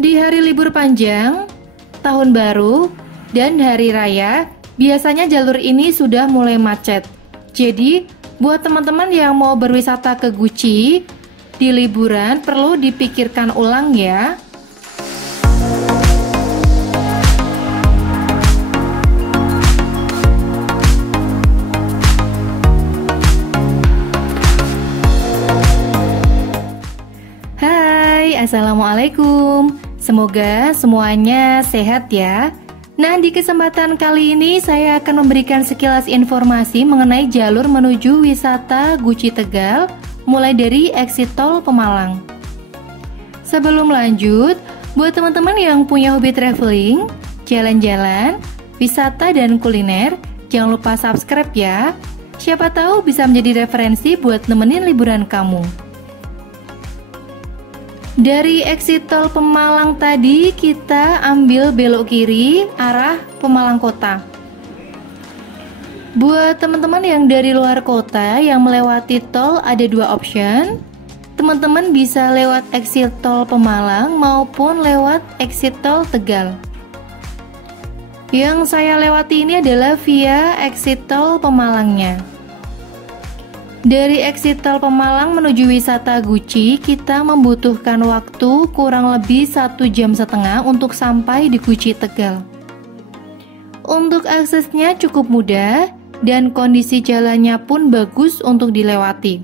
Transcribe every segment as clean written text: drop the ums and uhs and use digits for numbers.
Di hari libur panjang, tahun baru, dan hari raya, biasanya jalur ini sudah mulai macet. Jadi, buat teman-teman yang mau berwisata ke Guci, di liburan perlu dipikirkan ulang ya. Hai, Assalamualaikum. Semoga semuanya sehat ya. Nah, di kesempatan kali ini saya akan memberikan sekilas informasi mengenai jalur menuju wisata Guci Tegal, mulai dari exit tol Pemalang. Sebelum lanjut, buat teman-teman yang punya hobi traveling, jalan-jalan, wisata, dan kuliner, jangan lupa subscribe ya. Siapa tahu bisa menjadi referensi buat nemenin liburan kamu. Dari exit tol Pemalang tadi, kita ambil belok kiri arah Pemalang Kota. Buat teman-teman yang dari luar kota yang melewati tol, ada dua option. Teman-teman bisa lewat exit tol Pemalang maupun lewat exit tol Tegal. Yang saya lewati ini adalah via exit tol Pemalangnya. Dari exit tol Pemalang menuju wisata Guci, kita membutuhkan waktu kurang lebih 1,5 jam untuk sampai di Guci Tegal. Untuk aksesnya cukup mudah dan kondisi jalannya pun bagus untuk dilewati.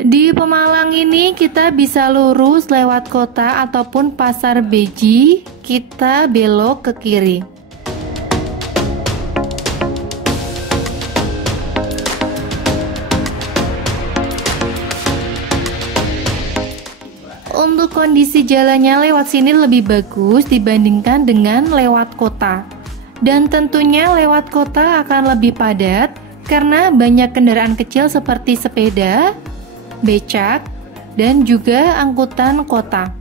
Di Pemalang ini kita bisa lurus lewat kota ataupun pasar Beji, kita belok ke kiri. Untuk kondisi jalannya lewat sini lebih bagus dibandingkan dengan lewat kota. Dan tentunya lewat kota akan lebih padat karena banyak kendaraan kecil seperti sepeda, becak, dan juga angkutan kota.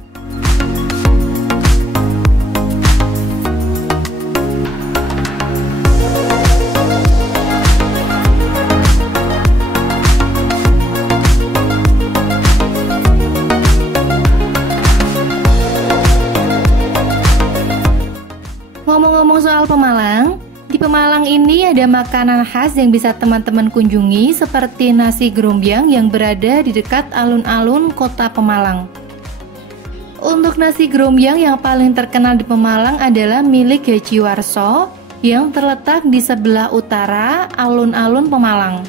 Ngomong-ngomong soal Pemalang, di Pemalang ini ada makanan khas yang bisa teman-teman kunjungi seperti nasi gerombyang yang berada di dekat alun-alun kota Pemalang. Untuk nasi gerombyang yang paling terkenal di Pemalang adalah milik Haji Warso yang terletak di sebelah utara alun-alun Pemalang.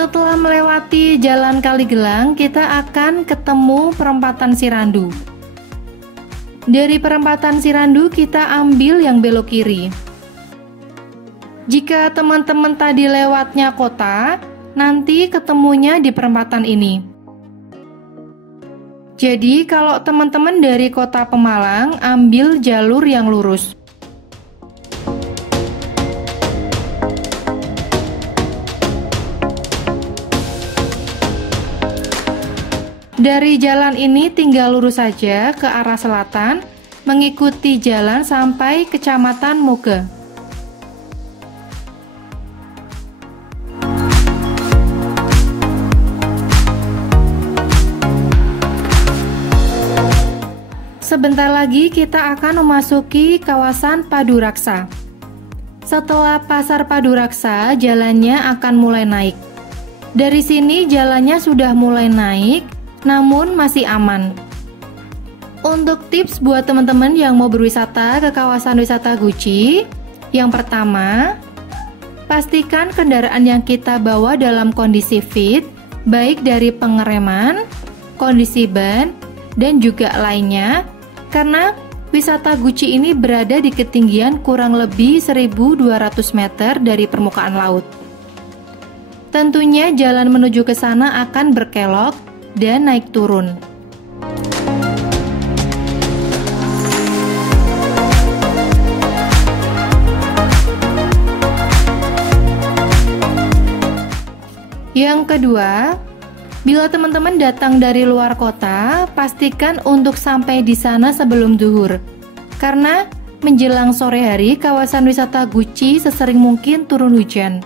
Setelah melewati Jalan Kaligelang, kita akan ketemu perempatan Sirandu. Dari perempatan Sirandu, kita ambil yang belok kiri. Jika teman-teman tadi lewatnya kota, nanti ketemunya di perempatan ini. Jadi, kalau teman-teman dari kota Pemalang, ambil jalur yang lurus. Dari jalan ini tinggal lurus saja ke arah selatan, mengikuti jalan sampai Kecamatan Moga. Sebentar lagi kita akan memasuki kawasan Paduraksa. Setelah Pasar Paduraksa, jalannya akan mulai naik. Dari sini jalannya sudah mulai naik, namun masih aman. Untuk tips buat teman-teman yang mau berwisata ke kawasan wisata Guci, yang pertama, pastikan kendaraan yang kita bawa dalam kondisi fit, baik dari pengereman, kondisi ban, dan juga lainnya, karena wisata Guci ini berada di ketinggian kurang lebih 1.200 meter dari permukaan laut. Tentunya jalan menuju ke sana akan berkelok dan naik turun. Yang kedua, bila teman-teman datang dari luar kota, pastikan untuk sampai di sana sebelum zuhur. karena menjelang sore hari kawasan wisata Guci sesering mungkin turun hujan.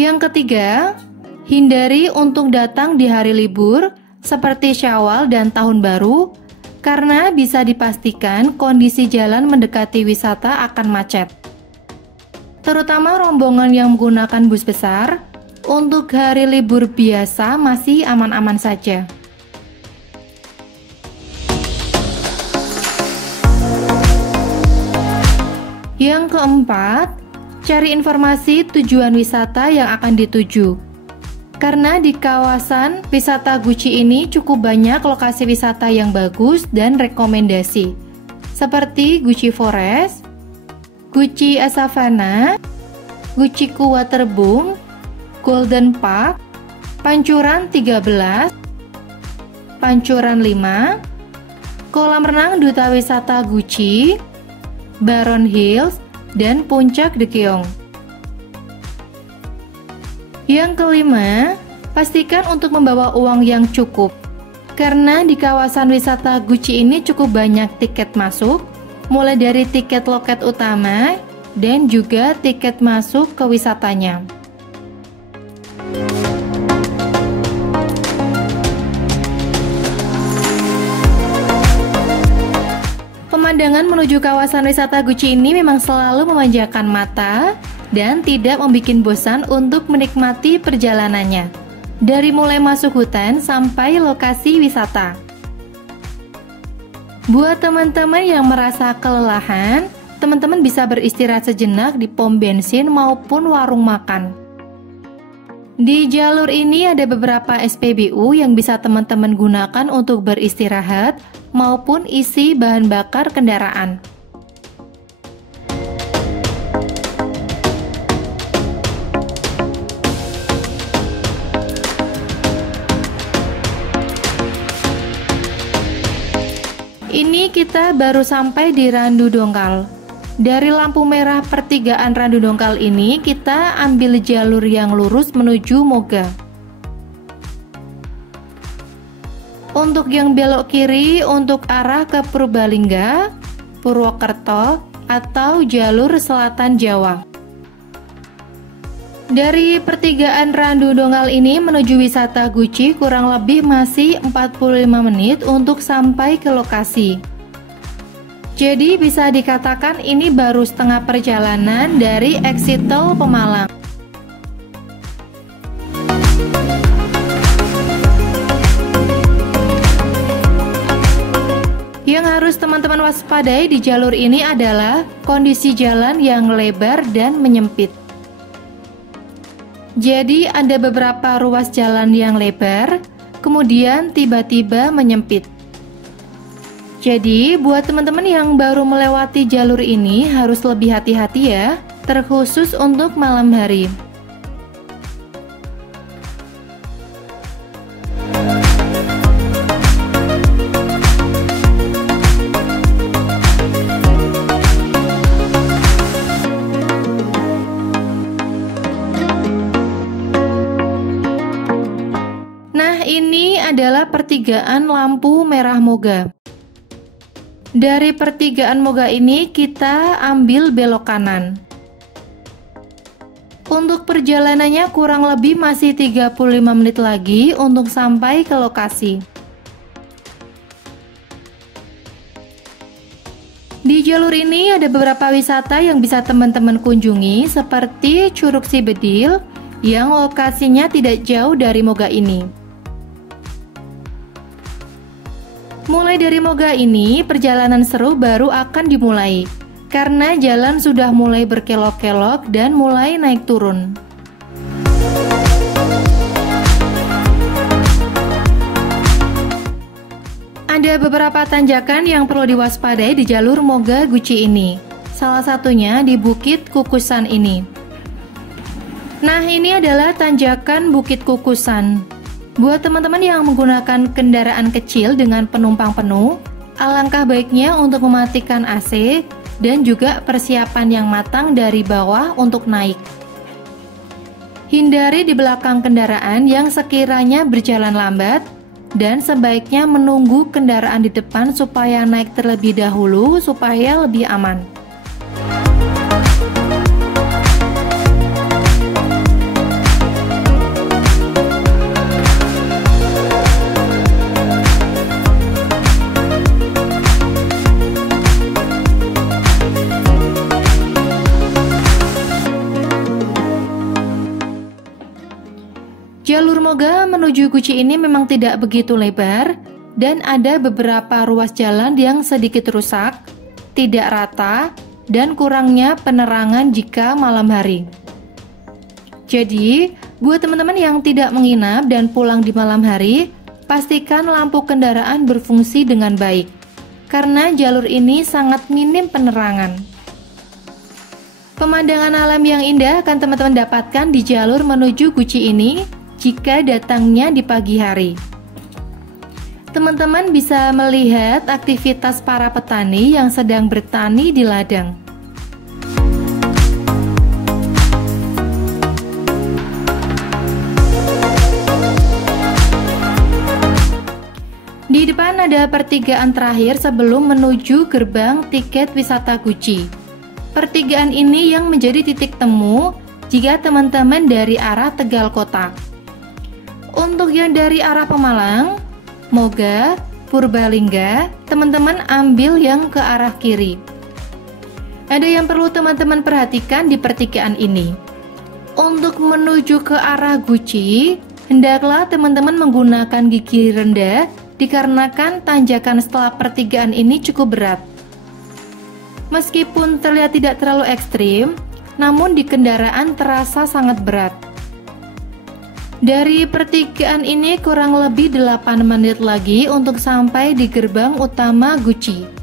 Yang ketiga, hindari untuk datang di hari libur seperti Syawal dan Tahun Baru karena bisa dipastikan kondisi jalan mendekati wisata akan macet. Terutama rombongan yang menggunakan bus besar, untuk hari libur biasa masih aman-aman saja. Yang keempat, cari informasi tujuan wisata yang akan dituju. Karena di kawasan wisata Guci ini cukup banyak lokasi wisata yang bagus dan rekomendasi, seperti Guci Forest, Guci Savana, Guci Waterboom, Golden Park, Pancuran 13, Pancuran 5, Kolam Renang Duta Wisata Guci, Baron Hills, dan Puncak De Keong. Yang kelima, pastikan untuk membawa uang yang cukup. Karena di kawasan wisata Guci ini cukup banyak tiket masuk, mulai dari tiket loket utama dan juga tiket masuk ke wisatanya. Pemandangan menuju kawasan wisata Guci ini memang selalu memanjakan mata dan tidak membuat bosan untuk menikmati perjalanannya. Dari mulai masuk hutan sampai lokasi wisata. Buat teman-teman yang merasa kelelahan, teman-teman bisa beristirahat sejenak di pom bensin maupun warung makan. Di jalur ini ada beberapa SPBU yang bisa teman-teman gunakan untuk beristirahat maupun isi bahan bakar kendaraan. Ini kita baru sampai di Randu Dongkal. Dari lampu merah pertigaan Randu Dongkal ini kita ambil jalur yang lurus menuju Moga. Untuk yang belok kiri untuk arah ke Purbalingga, Purwokerto, atau jalur selatan Jawa. Dari pertigaan Randu Dongkal ini menuju wisata Guci kurang lebih masih 45 menit untuk sampai ke lokasi. Jadi bisa dikatakan ini baru setengah perjalanan dari exit tol Pemalang. Yang harus teman-teman waspadai di jalur ini adalah kondisi jalan yang lebar dan menyempit. Jadi ada beberapa ruas jalan yang lebar, kemudian tiba-tiba menyempit. Jadi buat teman-teman yang baru melewati jalur ini harus lebih hati-hati ya, terkhusus untuk malam hari. Nah, ini adalah pertigaan lampu merah Moga. Dari pertigaan Moga ini kita ambil belok kanan. Untuk perjalanannya kurang lebih masih 35 menit lagi untuk sampai ke lokasi. Di jalur ini ada beberapa wisata yang bisa teman-teman kunjungi seperti Curug Sibedil yang lokasinya tidak jauh dari Moga ini. Mulai dari Moga ini, perjalanan seru baru akan dimulai, karena jalan sudah mulai berkelok-kelok dan mulai naik turun. Ada beberapa tanjakan yang perlu diwaspadai di jalur Moga Guci ini, salah satunya di Bukit Kukusan ini. Nah, ini adalah tanjakan Bukit Kukusan. Buat teman-teman yang menggunakan kendaraan kecil dengan penumpang penuh, alangkah baiknya untuk mematikan AC dan juga persiapan yang matang dari bawah untuk naik. Hindari di belakang kendaraan yang sekiranya berjalan lambat dan sebaiknya menunggu kendaraan di depan supaya naik terlebih dahulu supaya lebih aman. Jalur Moga menuju Guci ini memang tidak begitu lebar dan ada beberapa ruas jalan yang sedikit rusak, tidak rata, dan kurangnya penerangan jika malam hari. Jadi, buat teman-teman yang tidak menginap dan pulang di malam hari, pastikan lampu kendaraan berfungsi dengan baik, karena jalur ini sangat minim penerangan. Pemandangan alam yang indah akan teman-teman dapatkan di jalur menuju Guci ini jika datangnya di pagi hari. Teman-teman bisa melihat aktivitas para petani yang sedang bertani di ladang. Di depan ada pertigaan terakhir sebelum menuju gerbang tiket wisata Guci. Pertigaan ini yang menjadi titik temu jika teman-teman dari arah Tegal Kota. Untuk yang dari arah Pemalang, Moga, Purbalingga, teman-teman ambil yang ke arah kiri. Ada yang perlu teman-teman perhatikan di pertigaan ini. Untuk menuju ke arah Guci, hendaklah teman-teman menggunakan gigi rendah dikarenakan tanjakan setelah pertigaan ini cukup berat. Meskipun terlihat tidak terlalu ekstrim, namun di kendaraan terasa sangat berat. Dari pertigaan ini kurang lebih 8 menit lagi untuk sampai di gerbang utama Guci.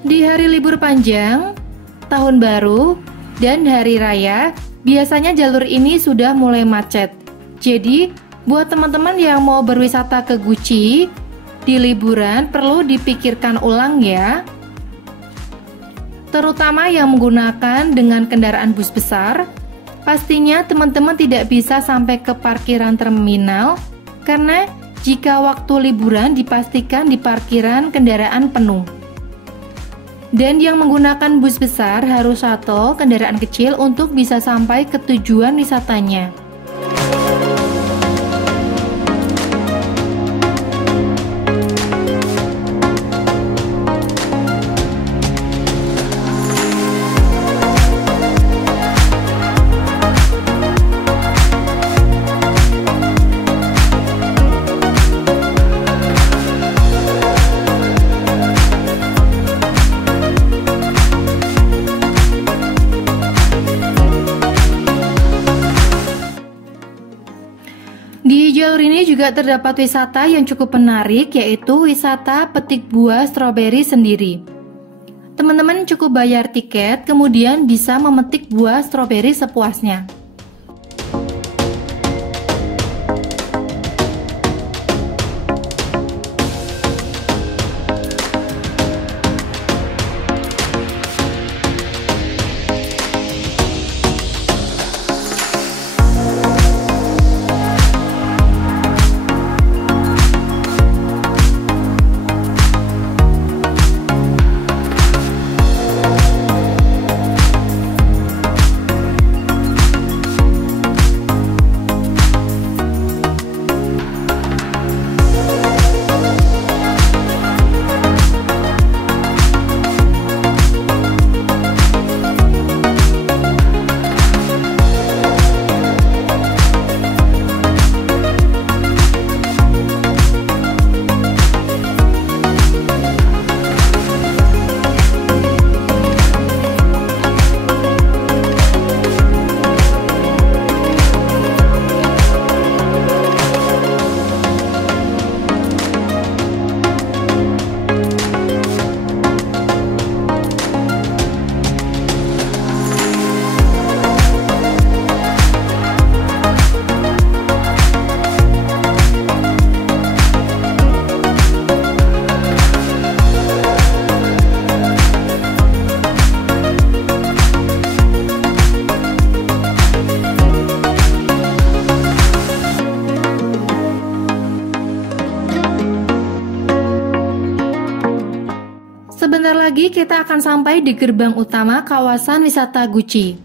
Di hari libur panjang, tahun baru, dan hari raya, biasanya jalur ini sudah mulai macet. Jadi, buat teman-teman yang mau berwisata ke Guci di liburan perlu dipikirkan ulang ya. Terutama yang menggunakan dengan kendaraan bus besar, pastinya teman-teman tidak bisa sampai ke parkiran terminal karena jika waktu liburan dipastikan di parkiran kendaraan penuh. Dan yang menggunakan bus besar harus shuttle kendaraan kecil untuk bisa sampai ke tujuan wisatanya. Di jalur ini juga terdapat wisata yang cukup menarik, yaitu wisata petik buah stroberi sendiri. Teman-teman cukup bayar tiket, kemudian bisa memetik buah stroberi sepuasnya. lagi kita akan sampai di gerbang utama kawasan wisata Guci.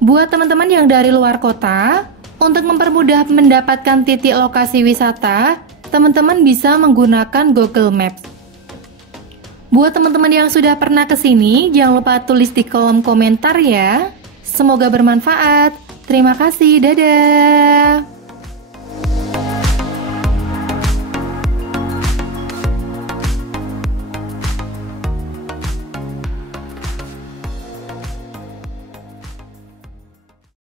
Buat teman-teman yang dari luar kota, untuk mempermudah mendapatkan titik lokasi wisata, teman-teman bisa menggunakan Google Maps. Buat teman-teman yang sudah pernah ke sini, jangan lupa tulis di kolom komentar ya. Semoga bermanfaat. Terima kasih, dadah.